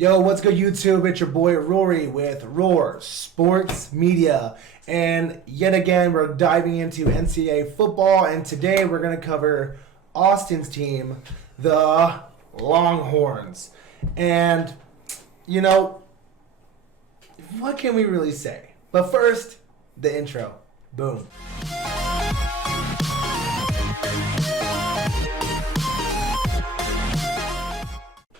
Yo, what's good, YouTube? It's your boy Rory with Roar Sports Media. And yet again, we're diving into NCAA football. And today we're going to cover Austin's team, the Longhorns. And, you know, what can we really say? But first, the intro. Boom.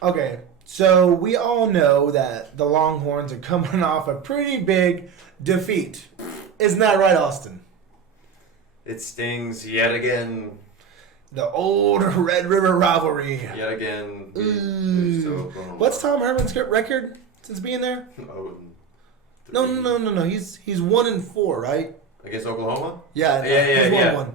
Okay. So we all know that the Longhorns are coming off a pretty big defeat. Isn't that right, Austin? It stings yet again. The old Red River rivalry. Yet again. What's Tom Herman's record since being there? No. He's 1-4, right? Against Oklahoma? Yeah.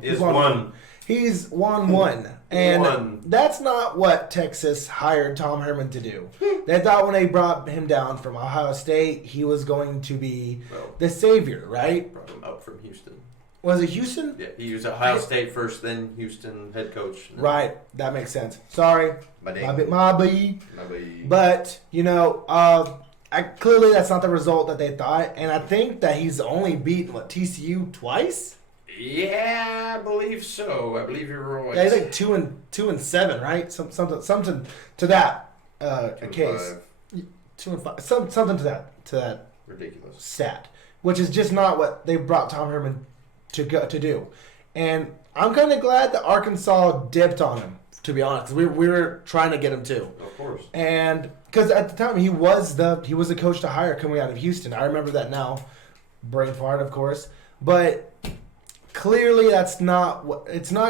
He's won one. He's won one. And that's not what Texas hired Tom Herman to do. They thought when they brought him down from Ohio State, he was going to be the savior, right? Brought him up from Houston. Was it Houston? Yeah, he was Ohio State first, then Houston head coach. Right. That makes sense. Sorry. My B. But, you know, clearly that's not the result that they thought. And I think that he's only beat, TCU twice? Yeah, I believe so. I believe you're right. Yeah, he's like 2-7, right? Something to that case. 2-5. Something to that ridiculous stat, which is just not what they brought Tom Herman to do. And I'm kind of glad that Arkansas dipped on him, to be honest. We were trying to get him too. Of course. And because at the time he was the coach to hire coming out of Houston. I remember that now. Brain fart, of course, but. Clearly, it's not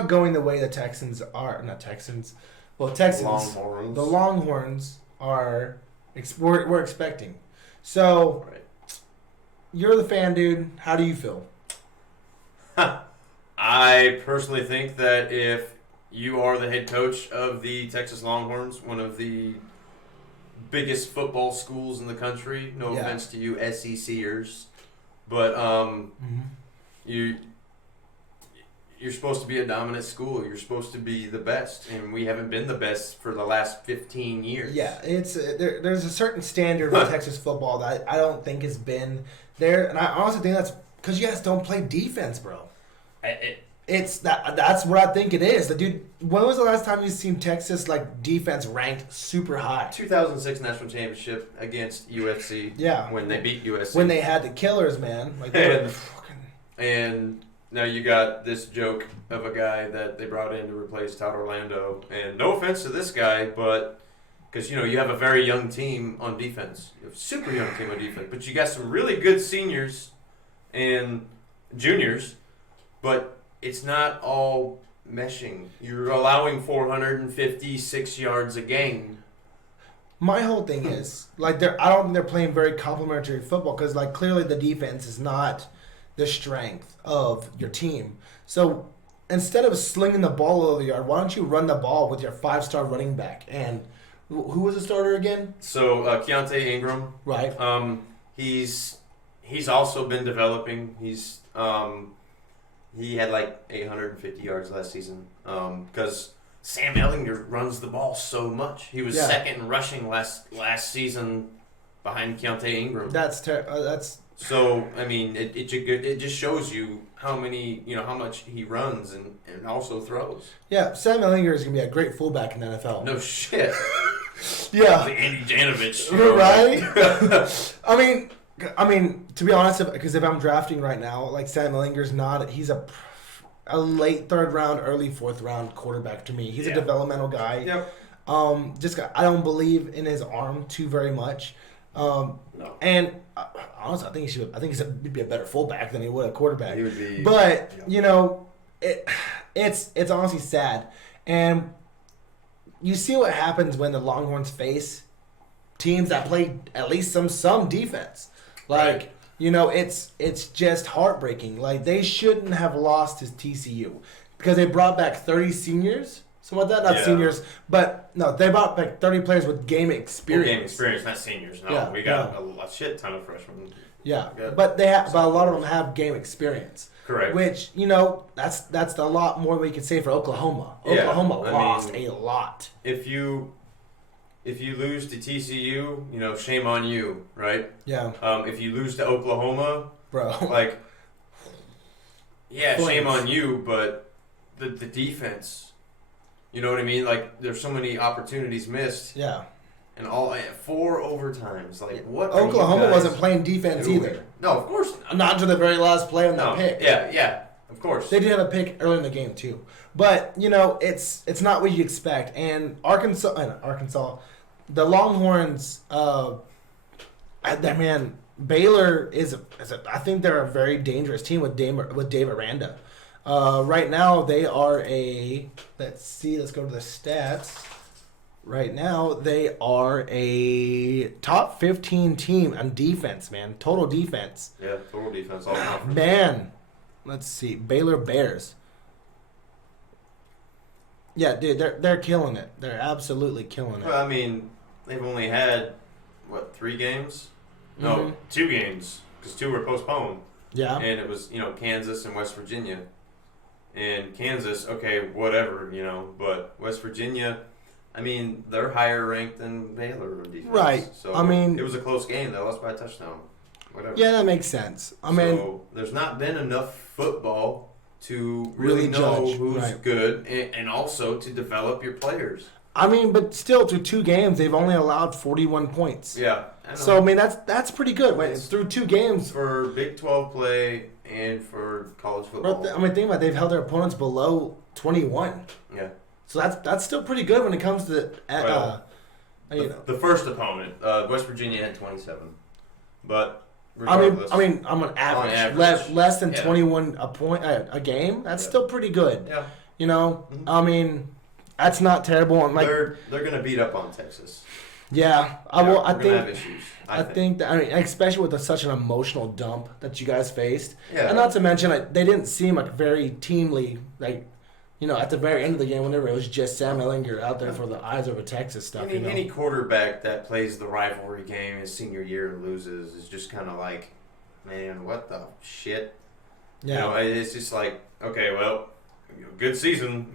going the way the Texans are. Not Texans. Well, Texans. Longhorns. The Longhorns are. We're expecting. So, You're the fan, dude. How do you feel? I personally think that if you are the head coach of the Texas Longhorns, one of the biggest football schools in the country, no offense to you SECers, but you're supposed to be a dominant school. You're supposed to be the best, and we haven't been the best for the last 15 years. Yeah, it's there's a certain standard with Texas football that I don't think has been there, and I honestly think that's because you guys don't play defense, bro. That's what I think it is. The dude, when was the last time you seen Texas defense ranked super high? 2006 national championship against USC. Yeah, when they beat USC. When they had the killers, man. And now you got this joke of a guy that they brought in to replace Todd Orlando. And no offense to this guy, but because, you have a very young team on defense. You have a super young team on defense. But you got some really good seniors and juniors, but it's not all meshing. You're allowing 456 yards a game. My whole thing is, I don't think they're playing very complimentary football because, clearly the defense is not the strength of your team. So instead of slinging the ball over the yard, why don't you run the ball with your 5-star running back? And who was the starter again? So Keontae Ingram. Right. He's also been developing. He had 850 yards last season because Sam Ehlinger runs the ball so much. He was second in rushing last season behind Keontae Ingram. That's So, I mean, it just shows you how much he runs and also throws. Yeah, Sam Ehlinger is going to be a great fullback in the NFL. No shit. Yeah. The Andy Janovich. Right? I mean, to be honest, because if I'm drafting right now, Sam Ehlinger's not, he's a late 3rd round, early 4th round quarterback to me. He's a developmental guy. Yep. I don't believe in his arm too very much. No. And honestly, I think he'd be a better fullback than he would a quarterback. He would be. But it's honestly sad, and you see what happens when the Longhorns face teams that play at least some defense. It's just heartbreaking. They shouldn't have lost to TCU because they brought back 30 seniors. Something like that, not seniors, but no, they brought back 30 players with game experience. Game experience, not seniors. No, we got a shit ton of freshmen. Yeah, but a lot of them have game experience. Correct. Which that's a lot more we could say for Oklahoma. Oklahoma lost a lot. If you if you lose to TCU, shame on you, right? Yeah. If you lose to Oklahoma, Bro. like, yeah, Flames. shame on you, but the defense, you know what I mean? Like, there's so many opportunities missed. Yeah. And all 4 overtimes. Like, what are Oklahoma you guys wasn't playing defense doing? either. No, of course not. Not to the very last play on No. that pick. Yeah, of course. They did have a pick early in the game too, but it's not what you expect. And Arkansas, the Longhorns, Baylor I think they're a very dangerous team with Dave Aranda. Right now they are let's go to the stats. Right now, they are a top 15 team on defense, man. Total defense. Yeah, total defense. All conference. Man, let's see. Baylor Bears. Yeah, dude, they're killing it. They're absolutely killing it. Well, I mean, they've only had, 3 games? No, 2 games, because 2 were postponed. Yeah. And it was, Kansas and West Virginia. And Kansas, okay, whatever, but West Virginia... I mean, they're higher ranked than Baylor in defense. Right. So I mean, it was a close game. They lost by a touchdown. Whatever. Yeah, that makes sense. So there's not been enough football to really know judge, who's right. good and also to develop your players. I mean, but still, through 2 games, they've only allowed 41 points. Yeah. So, I mean, that's pretty good. Wait, through 2 games. For Big 12 play and for college football. Think about it. They've held their opponents below 21. Yeah. So that's still pretty good when it comes to the first opponent, West Virginia had 27, but I'm regardless, on average, less than 21 a game. That's still pretty good. Yeah. Mm-hmm. I mean, that's not terrible. And they're gonna beat up on Texas. Yeah, I think have issues. I think that especially with such an emotional dump that you guys faced, yeah. And not to mention they didn't seem very teamly at the very end of the game, whenever it was just Sam Ehlinger out there for the eyes over Texas stuff. Any quarterback that plays the rivalry game his senior year and loses is just kind of like, man, what the shit? Yeah. It's just like, okay, well, good season,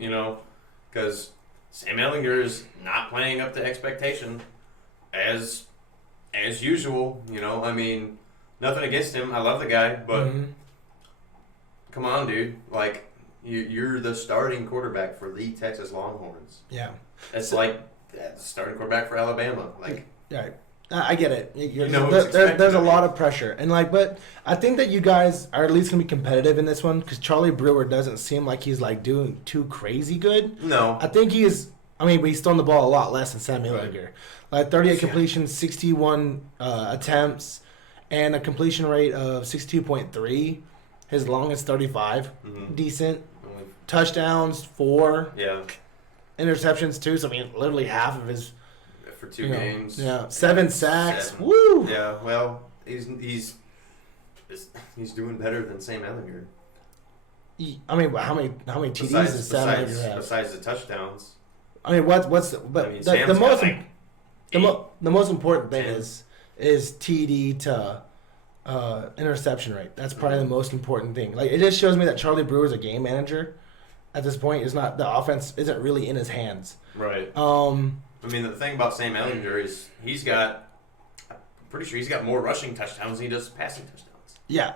because Sam Ehlinger is not playing up to expectation as usual. I mean, nothing against him. I love the guy, but come on, dude, like. You're the starting quarterback for the Texas Longhorns. Yeah. It's the starting quarterback for Alabama. Yeah, I get it. There's a lot of pressure. And but I think that you guys are at least going to be competitive in this one because Charlie Brewer doesn't seem like he's doing too crazy good. No. I think he's he's throwing the ball a lot less than Sam Ehlinger. 38 completions, 61 attempts, and a completion rate of 62.3. His longest 35. Decent. Touchdowns, 4. Yeah. Interceptions, 2. So, literally half of his... For 2 games. Yeah. 7 sacks. 7. Woo! Yeah, well, he's doing better than Sam Ehlinger. How many TDs does Sam Ehlinger have? Besides the touchdowns. What's the most important thing 10. is TD to... interception rate. That's probably the most important thing. It just shows me that Charlie Brewer's a game manager. At this point, the offense isn't really in his hands. Right. The thing about Sam Ehlinger is I'm pretty sure he's got more rushing touchdowns than he does passing touchdowns. Yeah.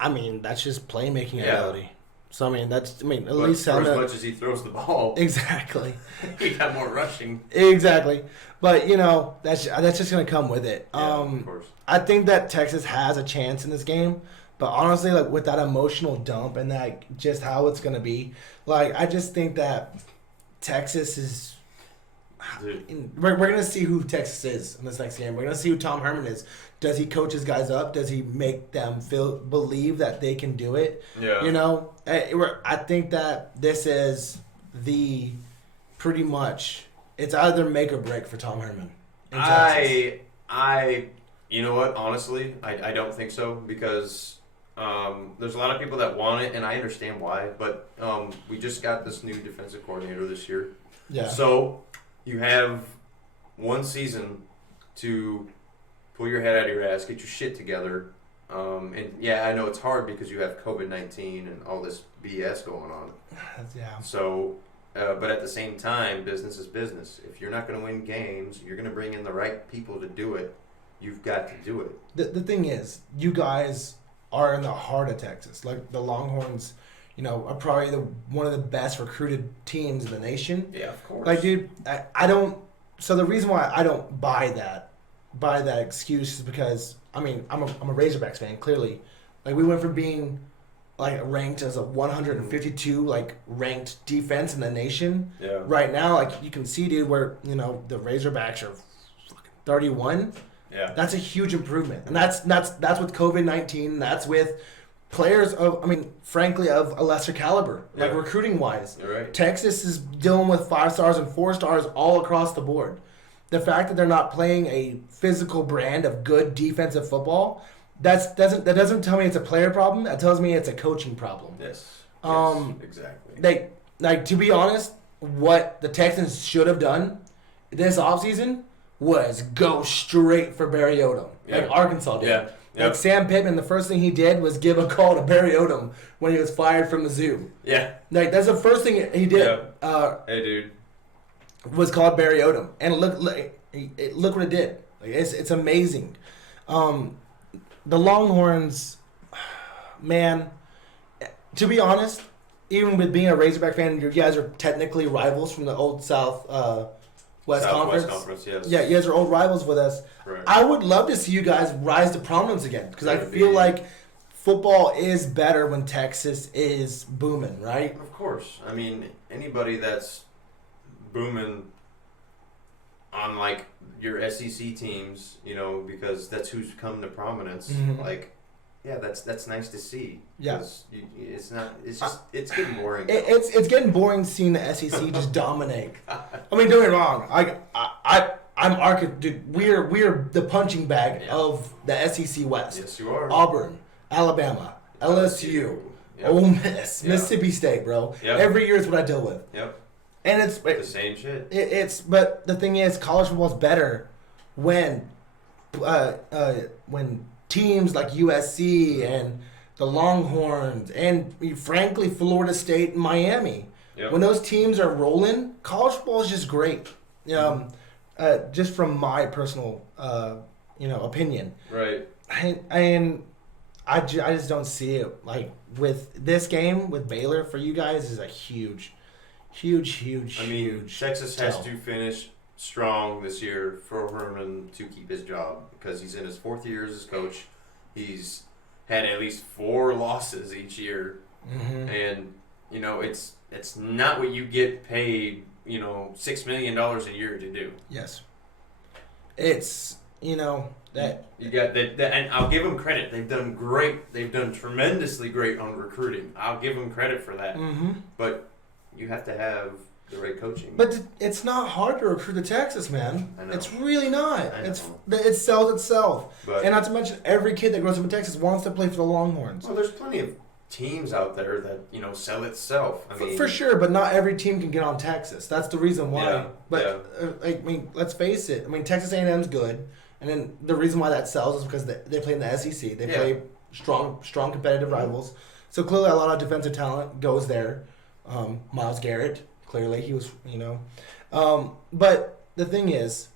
That's just playmaking ability. So at least for as much as he throws the ball. Exactly. He got more rushing. Exactly. But that's just gonna come with it. Yeah, of course. I think that Texas has a chance in this game, but honestly, with that emotional dump and that just how it's gonna be, I just think that Texas is. Dude. We're gonna see who Texas is in this next game. We're gonna see who Tom Herman is. Does he coach his guys up? Does he make them believe that they can do it? Yeah. I think that this is pretty much it's either make or break for Tom Herman. In Texas. You know what? Honestly, I don't think so because there's a lot of people that want it, and I understand why. But we just got this new defensive coordinator this year. Yeah. So you have one season to pull your head out of your ass, get your shit together. And yeah, I know it's hard because you have COVID-19 and all this BS going on. Yeah. So But at the same time, business is business. If you're not going to win games, you're going to bring in the right people to do it. You've got to do it. The thing is, you guys are in the heart of Texas. Like the Longhorns, are probably one of the best recruited teams in the nation. Yeah, of course. Like, dude, I don't. So the reason why I don't buy that excuse is because I'm a Razorbacks fan. Clearly, like we went from being like ranked as a 152 like ranked defense in the nation. Yeah. Right now, like you can see, dude, where the Razorbacks are fucking 31. Yeah. That's a huge improvement, and that's with COVID-19. That's with players frankly, of a lesser caliber, like Yeah. recruiting wise. You're right. Texas is dealing with 5 stars and 4 stars all across the board. The fact that they're not playing a physical brand of good defensive football, that doesn't tell me it's a player problem. That tells me it's a coaching problem. Yes. Exactly. To be honest, what the Texans should have done this offseason was go straight for Barry Odom, like Arkansas did. Yeah. Like Sam Pittman, the first thing he did was give a call to Barry Odom when he was fired from the zoo. Yeah. Like that's the first thing he did. Yeah. Hey, dude. Was called Barry Odom, and look what it did. Like it's amazing. The Longhorns, man. To be honest, even with being a Razorback fan, you guys are technically rivals from the old West Conference. Yes. Yeah, you guys are old rivals with us. Right. I would love to see you guys rise to prominence again because I That'd feel be- like football is better when Texas is booming, right? Of course. I mean, anybody that's booming on like your SEC teams, because that's who's come to prominence. Mhm. Like, yeah, that's nice to see. Yeah. 'Cause it's getting boring. It's getting boring seeing the SEC just dominate. I mean, don't get me wrong. Dude, we're the punching bag of the SEC West. Yes, you are. Auburn, Alabama, LSU, Yep. Ole Miss, Yep. Mississippi State, bro. Yep. Every year is what I deal with, Yep. and it's The same shit. but the thing is, college football is better when teams like USC and the Longhorns and frankly Florida State and Miami, Yep. when those teams are rolling, college football is just great. Just from my personal opinion. Right. I just don't see it. Like with this game with Baylor for you guys is a huge. I mean, huge Texas has tell. to finish strong this year for Herman to keep his job because he's in his 4th year as his coach. He's had at least 4 losses each year, Mm-hmm. and it's not what you get paid $6 million a year to do. Yes. It's that You got that, and I'll give them credit. They've done great. They've done tremendously great on recruiting. I'll give them credit for that. mm-hmm. But you have to have the right coaching. But it's not hard to recruit to Texas, man. I know. It's really not. I know. It sells itself. But And not to mention, every kid that grows up in Texas wants to play for the Longhorns. well, there's plenty of teams out there that sell itself. I mean, For sure, but not every team can get on Texas. That's the reason why. Yeah, But let's face it. I mean, Texas A&M's good, and then the reason why that sells is because they play in the SEC. They play strong competitive rivals. So clearly, a lot of defensive talent goes there. Myles Garrett, clearly, he was, But the thing is,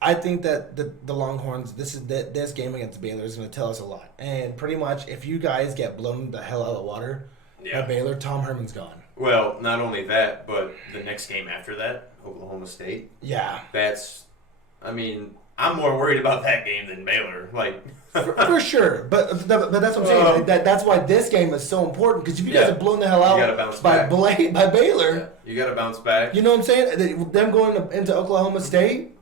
I think that the Longhorns, this game against Baylor is going to tell us a lot. And pretty much, if you guys get blown the hell out of the water by Baylor, Tom Herman's gone. Well, not only that, but the next game after that, Oklahoma State. Yeah. I'm more worried about that game than Baylor. Like, For sure. But that's what I'm saying. That's why this game is so important. Because if you guys Yeah. are blown the hell You gotta out bounce by back. by Baylor, you got to bounce back. you know what I'm saying? Them going into Oklahoma State,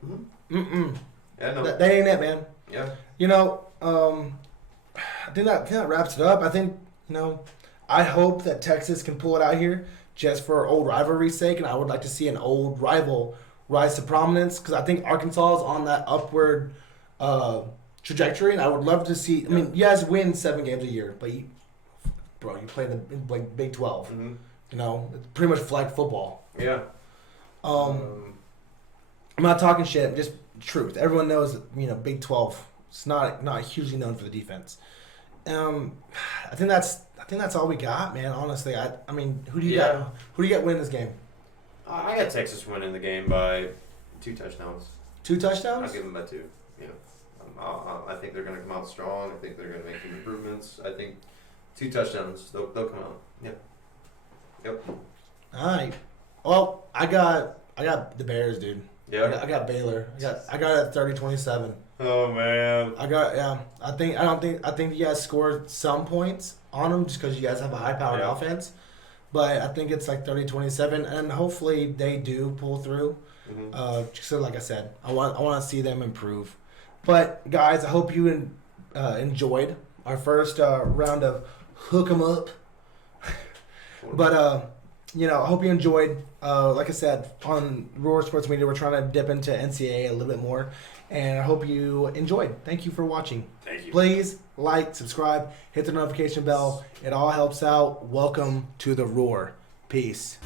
Yeah, no. that ain't it, man. Yeah. I think that wraps it up. I think, I hope that Texas can pull it out here just for old rivalry's sake, and I would like to see an old rival rise to prominence because I think Arkansas is on that upward trajectory, and I would love to see. I mean, you guys win 7 games a year, but you play in the Big 12. Mm-hmm. It's pretty much flag football. Yeah. I'm not talking shit, just truth. Everyone knows that, Big 12. It's not hugely known for the defense. I think that's think that's all we got, man. Honestly, I mean, who do you Yeah. got? Who do you got winning this game? I got Texas winning the game by 2 touchdowns. 2 I'll touchdowns? give them by 2. Yeah. I think they're going to come out strong. I think they're going to make some improvements. I think 2 touchdowns. They'll come out. Yeah. Yep. All right. Well, I got the Bears, dude. Yeah. I got Baylor. I got it 30-27. Oh man. I think you guys scored some points on them just because you guys have a high-powered Yeah. offense. But I think it's like 30-27, and hopefully they do pull through. Mm-hmm. Just so like I said, I want to see them improve. But guys, I hope you enjoyed our first round of hook 'em up. But I hope you enjoyed. Like I said, on Roar Sports Media, we're trying to dip into NCAA a little bit more, and I hope you enjoyed. Thank you for watching. Thank you. Please like, subscribe, hit the notification bell. It all helps out. Welcome to the Roar. Peace.